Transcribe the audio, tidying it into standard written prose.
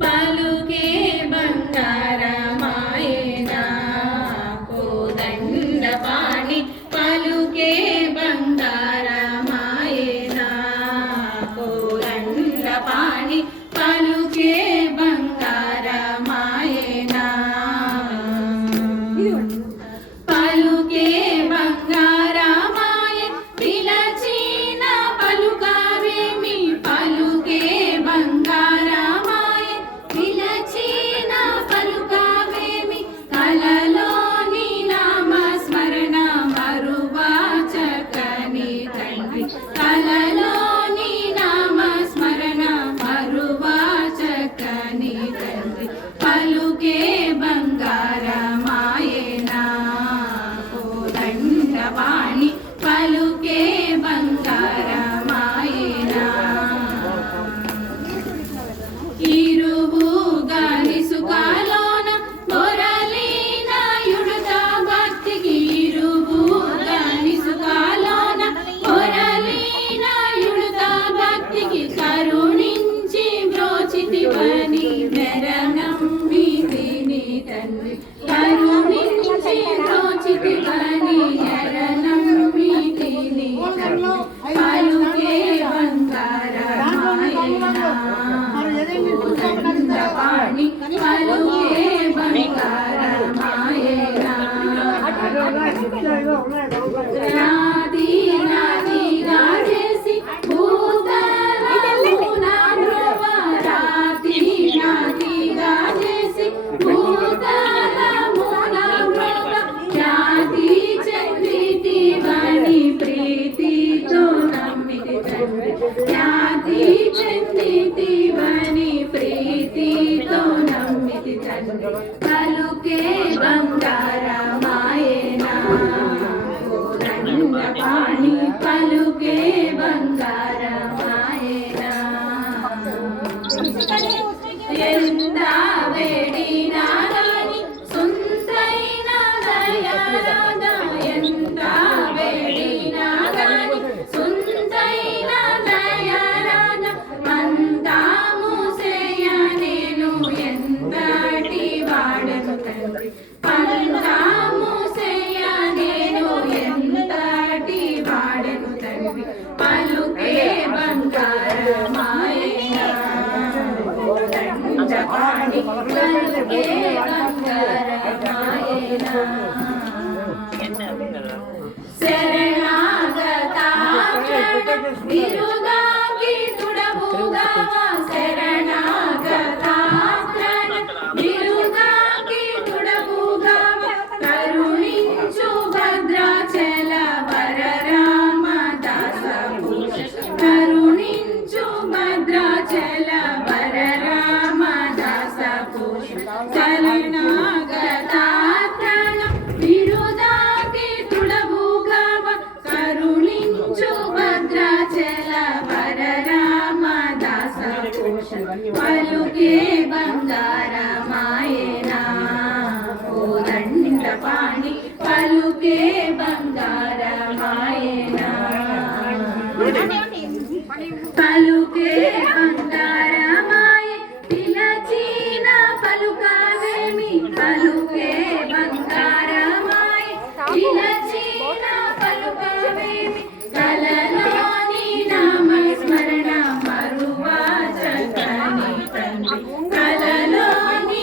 పలుకే బంగారమాయనా కోదండపాణి పలుకే బంగారమాయనా కోదండపాణి పలుకే బంగారమాయనా పలుకే బంగారమాయ పిలచిన పలుకావేమి పలుకే బంగారమాయ పిలచిన పలుకావేమి కలలోని నామస్మరణ మరువా చక్కని తండ్రి కలలోని నామస్మరణ మరువా చక్కని తండ్రి పలుకే బంగారమాయనా కోదండపాణి పలుకే బంగారమాయనా ఇరువుగా నిసుకాలోన పొరలిన యుడత భక్తికి ఇరువుగా నిసుకాలోన పొరలిన యుడత భక్తికి కరుణించి బ్రోచితివని మెరనమ్మి విని తండ్రి కరుణించి బ్రోచితివని మెరనమ్మి విని తండ్రి పలుకే బంగారమాయనా కోదండపాణి పలుకే బంగారమాయనా నాది నాదిగా చేసి భూతలమున ధ్రువ రాతి నాదిగా చేసి భూతలమున ధ్రువ జాతి చంద్రితివని ప్రీతితో నమ్మితి తండ్రి జాతి చంద్రితివని ప్రీతితో నమ్మితి తండ్రి పలుకే బంగారమాయనా కోదండపాణి పలుకే బంగారమాయనా ఎంత వేడినా గాని సుందరైన దయారాధ ఎంత వేడినా గాని సుందరైన దయారాధ అంతాము సేయ నేను ఎంతటి వాడను తండ్రి పంతాము సేయ నేను ఎంతటి వాడను తండ్రి పలుకే బంగారమాయనా కోదండపాణి పలుకే బంగారమాయనా శరణాగత విరుగాకి తుడబుగావా శరణాగత విరుగాకి తుడబుగావా కరుణించు భద్రాచల వరరామదాస భూష కరుణించు భద్రాచల వరరామదాస భూష శరణాగత విరుదాకి తుడబుగావ కరుణించు భద్రాచల వరరామదాస భూష పలుకే బంగారమాయనా కోదండపాణి పలుకే బంగారమాయనా పలుకే బంగారమాయ పిలచిన పలుకావేమి పలుకే బంగారమాయ పిలచిన పలుకావేమి కలలోని నామస్మరణ మరువా చక్కని తండ్రి కలలోని